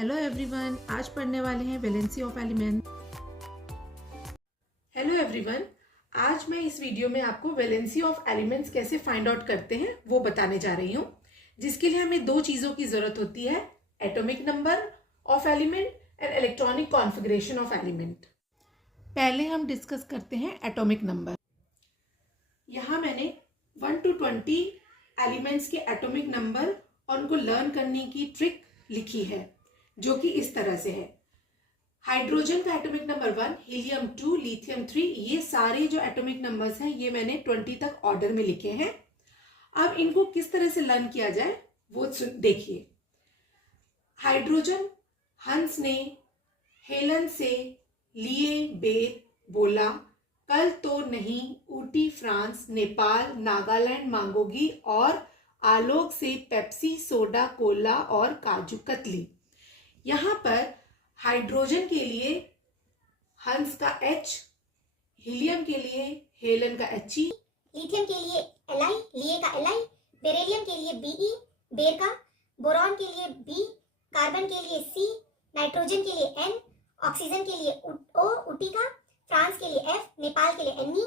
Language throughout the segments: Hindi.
हेलो एवरीवन, आज पढ़ने वाले हैं valency of element. Hello everyone, आज मैं इस वीडियो में आपको वैलेंसी ऑफ एलिमेंट्स कैसे फाइंड आउट करते हैं वो बताने जा रही हूँ। जिसके लिए हमें दो चीज़ों की ज़रूरत होती है, atomic number of element and electronic configuration of element. पहले हम डिस्कस करते हैं एटॉमिक नंबर। यहाँ मैंने 1 to 20 एलिमेंट्स के एटॉमिक नंबर और उनको लर्न करने की ट्रिक लिखी है, जो कि इस तरह से है। हाइड्रोजन का एटॉमिक नंबर 1, हीलियम 2, लिथियम 3, ये सारे जो एटॉमिक नंबर्स हैं ये मैंने 20 तक ऑर्डर में लिखे हैं। अब इनको किस तरह से लर्न किया जाए वो देखिए। हाइड्रोजन, हंस ने हेलन से लिए बेर बोला, कल तो नहीं ऊटी फ्रांस, नेपाल नागालैंड मांगोगी, और आलोक से पेप्सी सोडा कोला और काजू कतली। यहाँ पर हाइड्रोजन के लिए हंस का H, हीलियम के लिए हेलन का He, लिथियम के लिए Li, लिए का Li, बेरिलियम के लिए Be, बेर का, बोरॉन के लिए B, कार्बन के लिए C, नाइट्रोजन के लिए N, ऑक्सीजन के लिए O, उटी का, फ्रांस के लिए F, नेपाल के लिए Ne,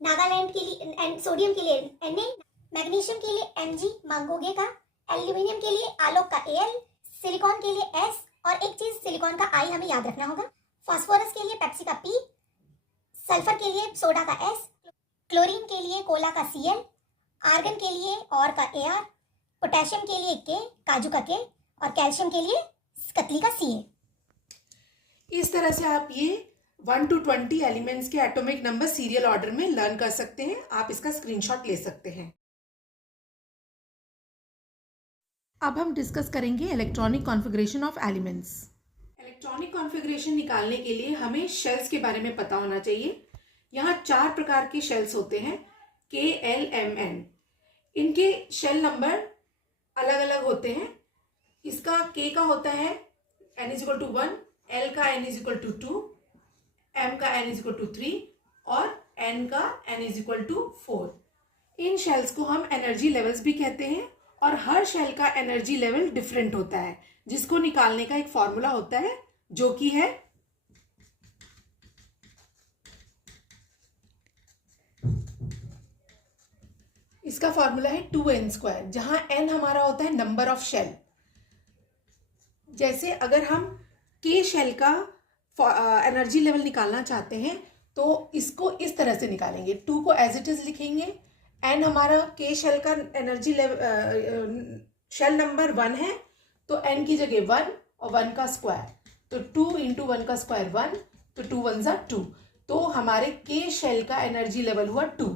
नागालैंड के लिए सोडियम के लिए Na, मैग्नीशियम के लिए Mg, मांगोगे का, एल्यूमिनियम के लिए आलोक का Al, सिलिकॉन के लिए S, और एक चीज सिलिकॉन का I हमें याद रखना होगा। फास्फोरस के लिए पेप्सी का P, सल्फर के लिए सोडा का S, क्लोरीन के लिए कोला का Cl, आर्गन के लिए और का Ar, पोटेशियम के लिए K, काजू का K, और कैल्शियम के लिए कतली का Ca। इस तरह से आप ये 1 to 20 एलिमेंट्स के एटॉमिक नंबर सीरियल ऑर्डर में लर्न कर सकते हैं। आप इसका स्क्रीनशॉट ले सकते हैं। अब हम डिस्कस करेंगे electronic configuration of elements. Electronic configuration निकालने के लिए हमें शेल्स के बारे में पता होना चाहिए। यहाँ 4 प्रकार के शेल्स होते हैं, K, L, M, N। इनके शेल नंबर अलग अलग होते हैं। इसका K का होता है n = 1, L का n = 2, M का n = 3 और N का n = 4। इन शेल्स को हम एनर्जी लेवल्स भी कहते हैं, और हर शेल का एनर्जी लेवल डिफरेंट होता है, जिसको निकालने का एक फॉर्मूला होता है, जो कि है इसका फॉर्मूला है 2n², जहां n हमारा होता है नंबर ऑफ शेल। जैसे अगर हम K शेल का एनर्जी लेवल निकालना चाहते हैं तो इसको इस तरह से निकालेंगे। 2 को एज इट इज लिखेंगे। n हमारा K शेल का एनर्जी लेवल शेल नंबर 1 है, तो n की जगह 1 और 1 का स्क्वायर, तो 2 × 1 का स्क्वायर 1, तो 2 1 = 2। तो हमारे K शेल का एनर्जी लेवल हुआ 2।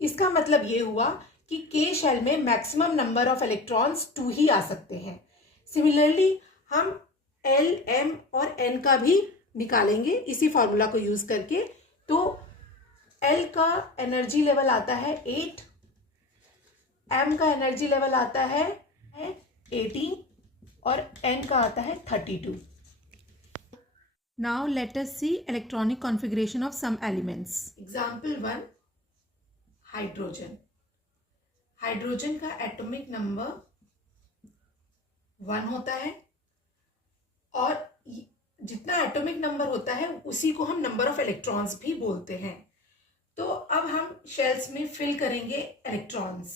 इसका मतलब ये हुआ कि K शेल में मैक्सिमम नंबर ऑफ इलेक्ट्रॉन्स 2 ही आ सकते हैं। सिमिलरली हम L, M और N का भी निकालेंगे इसी फॉर्मूला को यूज करके। तो L का एनर्जी लेवल आता है 8, M का एनर्जी लेवल आता है 18 और N का आता है 32। Now let us see electronic configuration of some elements. Example 1, hydrogen. Hydrogen का एटॉमिक नंबर 1 होता है, और जितना एटॉमिक नंबर होता है उसी को हम नंबर ऑफ इलेक्ट्रॉन्स भी बोलते हैं। तो अब हम शेल्स में फिल करेंगे इलेक्ट्रॉन्स।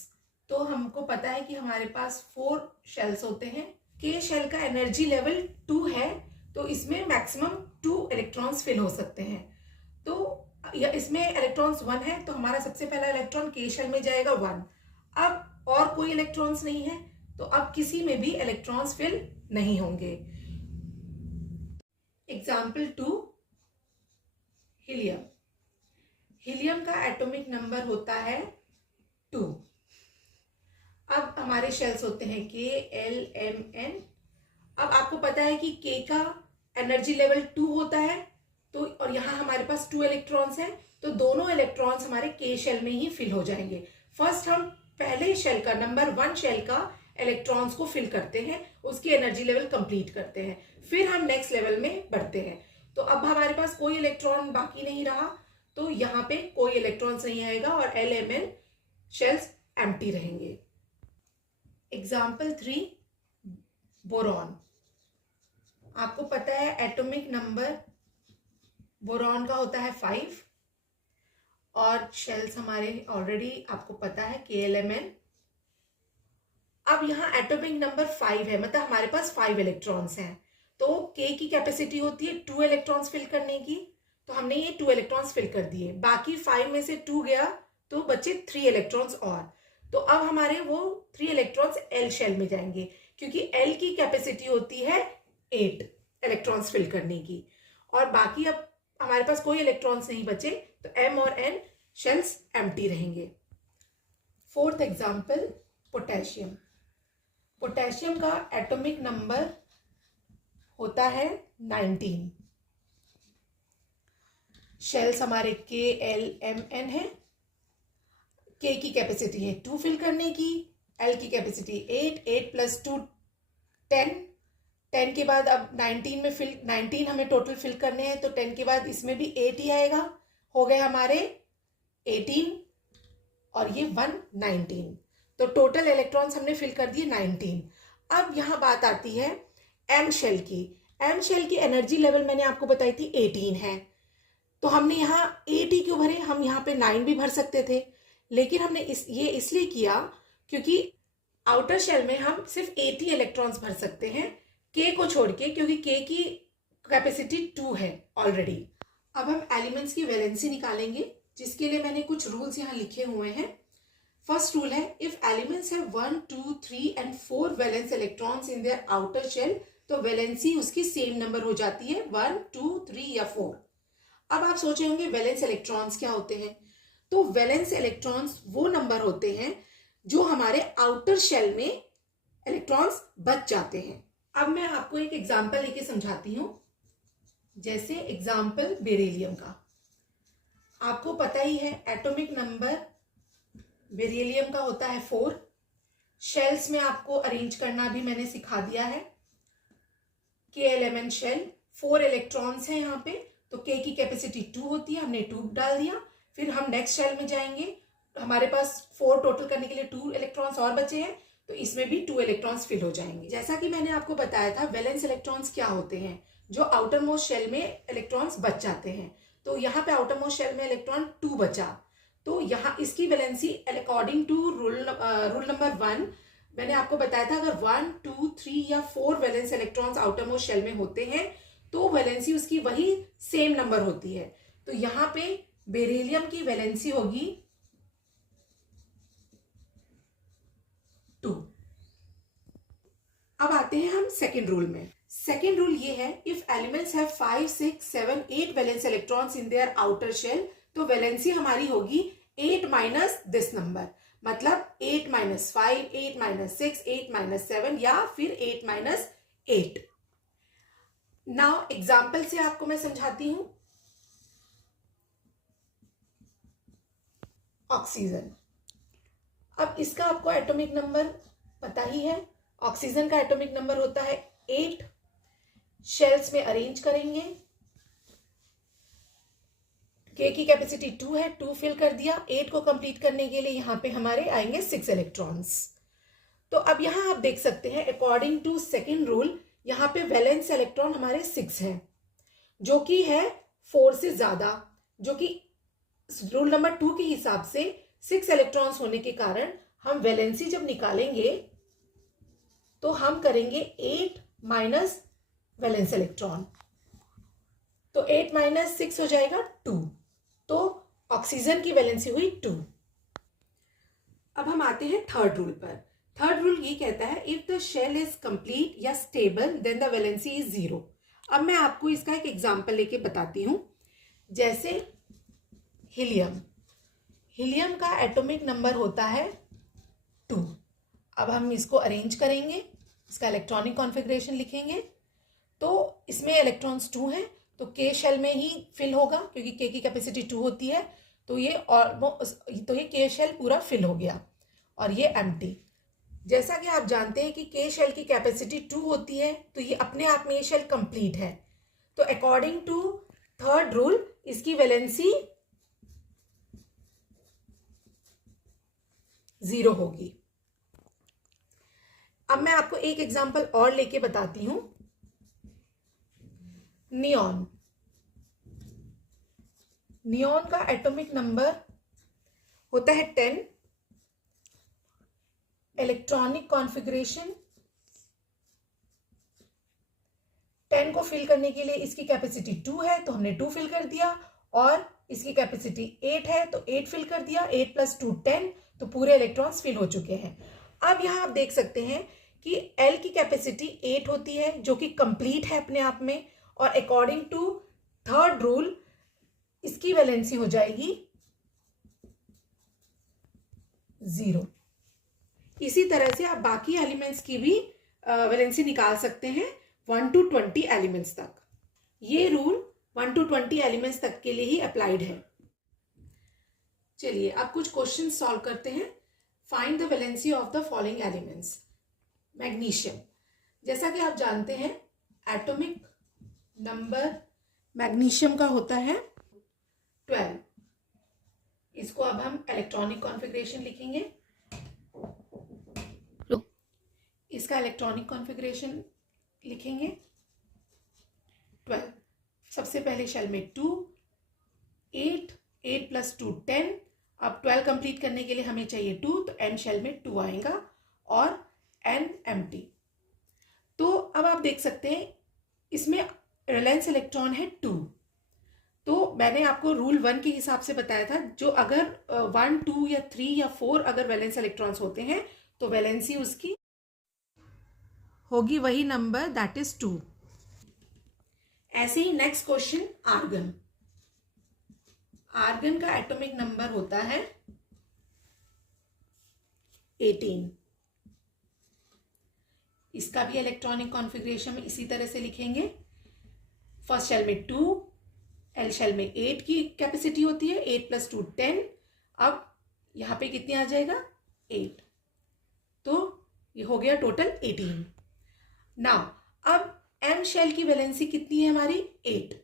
तो हमको पता है कि हमारे पास 4 शेल्स होते हैं। K शेल का एनर्जी लेवल 2 है, तो इसमें मैक्सिमम 2 इलेक्ट्रॉन्स फिल हो सकते हैं। तो इसमें इलेक्ट्रॉन्स 1 है, तो हमारा सबसे पहला इलेक्ट्रॉन K शेल में जाएगा 1। अब और कोई इलेक्ट्रॉन्स नहीं है, तो अब किसी में भी इलेक्ट्रॉन्स फिल नहीं होंगे। Example 2, helium. हीलियम का एटॉमिक नंबर होता है 2। अब हमारे शेल्स होते हैं K, L, M, N। अब आपको पता है कि K का एनर्जी लेवल 2 होता है, तो और यहाँ हमारे पास 2 इलेक्ट्रॉन्स हैं, तो दोनों इलेक्ट्रॉन्स हमारे K शेल में ही फिल हो जाएंगे। फर्स्ट हम पहले शेल का नंबर 1 शेल का इलेक्ट्रॉन्स को फिल करते हैं, उसकी एनर्जी लेवल कंप्लीट करते हैं, फिर हम नेक्स्ट लेवल में बढ़ते हैं। तो अब हमारे पास कोई इलेक्ट्रॉन बाकी नहीं रहा, तो यहाँ पे कोई इलेक्ट्रॉन्स नहीं आएगा और L, M, N shells empty रहेंगे। Example 3, boron. आपको पता है एटॉमिक नंबर बोरॉन का होता है 5 और शेल्स हमारे ऑलरेडी आपको पता है KLMN। अब यहाँ एटॉमिक नंबर 5 है, मतलब हमारे पास 5 इलेक्ट्रॉन्स हैं, तो K की कैपेसिटी होती है 2 इलेक्ट्रॉन्स फिल करने की, तो हमने ये 2 इलेक्ट्रॉन्स फिल कर दिए, बाकी 5 में से 2 गया तो बचे 3 इलेक्ट्रॉन्स और। तो अब हमारे वो 3 इलेक्ट्रॉन्स L शेल में जाएंगे, क्योंकि L की कैपेसिटी होती है 8 इलेक्ट्रॉन्स फिल करने की, और बाकी अब हमारे पास कोई इलेक्ट्रॉन्स नहीं बचे, तो M और N शेल्स एम्प्टी रहेंगे। Fourth example, potassium. पोटेशियम का एटॉमिक नंबर होता है 19। शेल्स हमारे KLMN है। K की कैपेसिटी है 2 फिल करने की, L की कैपेसिटी 8 + 2 10, 10 के बाद अब 19 में 19 हमें टोटल फिल करने हैं, तो 10 के बाद इसमें भी 8 ही आएगा, हो गए हमारे 18 और ये 1 19, तो टोटल इलेक्ट्रॉन्स हमने फिल कर दिए 19। अब यहाँ बात आती है M शेल की। M शेल की एनर्जी लेवल मैंने आपको बताई थी 18 है, तो हमने यहाँ 8 ही क्यों भरे, हम यहाँ पे 9 भी भर सकते थे, लेकिन हमने ये इसलिए किया क्योंकि आउटर शेल में हम सिर्फ 80 इलेक्ट्रॉन्स भर सकते हैं K को छोड़ के, क्योंकि K की कैपेसिटी 2 है ऑलरेडी। अब हम एलिमेंट्स की वैलेंसी निकालेंगे, जिसके लिए मैंने कुछ रूल्स यहाँ लिखे हुए हैं। फर्स्ट रूल है, if elements have 1 2 3 and 4 valence electrons in their outer shell, तो वैलेंसी उसकी सेम नंबर हो जाती है 1 2 3 या 4। अब आप सोचे होंगे वैलेंस इलेक्ट्रॉन्स क्या होते हैं, तो वैलेंस इलेक्ट्रॉन्स वो नंबर होते हैं जो हमारे आउटर शेल में इलेक्ट्रॉन्स बच जाते हैं। अब मैं आपको एक एग्जांपल लेके समझाती हूँ, जैसे एग्जांपल बेरिलियम का। आपको पता ही है एटॉमिक नंबर बेरिलियम का होता है 4। शेल्स में आपको अरेंज करना भी मैंने सिखा दिया है। KLMN शेल, 4 इलेक्ट्रॉन्स हैं यहाँ पे, तो K की कैपेसिटी 2 होती है, हमने 2 डाल दिया। फिर हम नेक्स्ट शेल में जाएंगे, हमारे पास 4 टोटल करने के लिए 2 इलेक्ट्रॉन्स और बचे हैं, तो इसमें भी 2 इलेक्ट्रॉन्स फिल हो जाएंगे। जैसा कि मैंने आपको बताया था वैलेंस इलेक्ट्रॉन्स क्या होते हैं, जो आउटर मोस्ट शेल में इलेक्ट्रॉन्स बच जाते हैं। तो यहाँ पे आउटर मोस्ट शेल में इलेक्ट्रॉन 2 बचा, तो यहाँ इसकी valency according to rule number 1 मैंने आपको बताया था, अगर 1 2 3 या 4 valence electrons outermost shell में होते हैं तो वैलेंसी उसकी वही सेम नंबर होती है। तो यहाँ पे बेरिलियम की वैलेंसी होगी 2। अब आते हैं हम सेकेंड रूल में। सेकेंड रूल ये है, if elements have 5 6 7 8 valence electrons in their outer shell, तो वैलेंसी हमारी होगी 8 माइनस दिस नंबर, मतलब 8 - 5 8 - 6 8 - 7 या फिर 8 - 8। नाउ एग्जाम्पल से आपको मैं समझाती हूं। ऑक्सीजन, अब इसका आपको एटॉमिक नंबर पता ही है। ऑक्सीजन का एटॉमिक नंबर होता है 8। शेल्स में अरेंज करेंगे, K की कैपेसिटी 2 है, 2 फिल कर दिया। 8 को कंप्लीट करने के लिए यहाँ पे हमारे आएंगे 6 इलेक्ट्रॉन्स। तो अब यहाँ आप देख सकते हैं अकॉर्डिंग टू सेकेंड रूल, यहाँ पे वैलेंस इलेक्ट्रॉन हमारे 6 हैं, जो कि है 4 से ज्यादा, जो कि रूल नंबर 2 के हिसाब से 6 इलेक्ट्रॉन्स होने के कारण हम वैलेंसी जब निकालेंगे तो हम करेंगे 8 माइनस वैलेंस इलेक्ट्रॉन, तो 8 - 6 हो जाएगा 2, तो ऑक्सीजन की वैलेंसी हुई 2। अब हम आते हैं थर्ड रूल पर। थर्ड रूल ये कहता है, if the shell is complete या stable then the valency is 0। अब मैं आपको इसका एक एग्जांपल लेके बताती हूं, जैसे हीलियम। हीलियम का एटॉमिक नंबर होता है 2। अब हम इसको अरेंज करेंगे, इसका इलेक्ट्रॉनिक कॉन्फ़िगरेशन लिखेंगे, तो इसमें इलेक्ट्रॉन्स 2 हैं, तो K शेल में ही फिल होगा, क्योंकि K की कैपेसिटी 2 होती है, तो ये K शेल पूरा फिल हो गया और ये एम्प्टी। जैसा कि आप जानते हैं कि K शेल की कैपेसिटी 2 होती है, तो ये अपने आप में ये शेल कंप्लीट है, तो अकॉर्डिंग टू थर्ड रूल इसकी वैलेंसी 0 होगी। अब मैं आपको एक एग्जांपल और लेके बताती हूं। नियॉन, नियॉन का एटॉमिक नंबर होता है 10, इलेक्ट्रॉनिक कॉन्फ़िगरेशन 10 को फिल करने के लिए इसकी कैपेसिटी 2 है तो हमने 2 फिल कर दिया, और इसकी कैपेसिटी 8 है तो 8 फिल कर दिया, 8 + 2 10, तो पूरे इलेक्ट्रॉन्स फिल हो चुके हैं। अब यहां आप देख सकते हैं कि एल की कैपेसिटी 8 होती है जो कि कंप्लीट है अपने आप में, और अकॉर्डिंग टू थर्ड रूल इसकी वैलेंसी हो जाएगी 0। इसी तरह से आप बाकी एलिमेंट्स की भी वैलेंसी निकाल सकते हैं 1 to 20 एलिमेंट्स तक। ये रूल 1 to 20 एलिमेंट्स तक के लिए ही अप्लाइड है। चलिए अब कुछ क्वेश्चन सॉल्व करते हैं। Find the valency of the following elements. Magnesium, जैसा कि आप जानते हैं एटॉमिक नंबर मैग्नीशियम का होता है 12। इसको अब हम इलेक्ट्रॉनिक कॉन्फ़िगरेशन लिखेंगे। इसका इलेक्ट्रॉनिक कॉन्फ़िगरेशन लिखेंगे 12। सबसे पहले शेल में 2, 8, 8 + 2 10। अब 12 कंप्लीट करने के लिए हमें चाहिए 2, तो n शेल में 2 आएगा और n एम्प्टी। तो अब आप देख सकते हैं इसमें वैलेंस इलेक्ट्रॉन है 2। तो मैंने आपको रूल 1 के हिसाब से बताया था, जो अगर 1, 2 या 3 या 4 अगर वैलेंस इलेक्ट्रॉन्स होते हैं तो वैलेंसी उसकी होगी वही नंबर, दैट इज 2। ऐसे ही नेक्स्ट क्वेश्चन आर्गन। आर्गन का एटॉमिक नंबर होता है 18। इसका भी इलेक्ट्रॉनिक कॉन्फ़िगरेशन इसी तरह से लिखेंगे। फर्स्ट शेल में 2, एल शेल में 8 की कैपेसिटी होती है, 8 + 2 10। अब यहां पे कितनी आ जाएगा 8, तो ये हो गया टोटल 18। नाउ अब एम शेल की वैलेंसी कितनी है हमारी 8,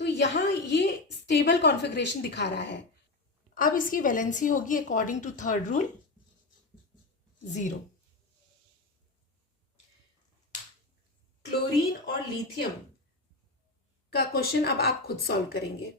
तो यहां ये स्टेबल कॉन्फ़िगरेशन दिखा रहा है। अब इसकी वैलेंसी होगी according to third rule 0। Chlorine और लिथियम का क्वेश्चन अब आप खुद सॉल्व करेंगे।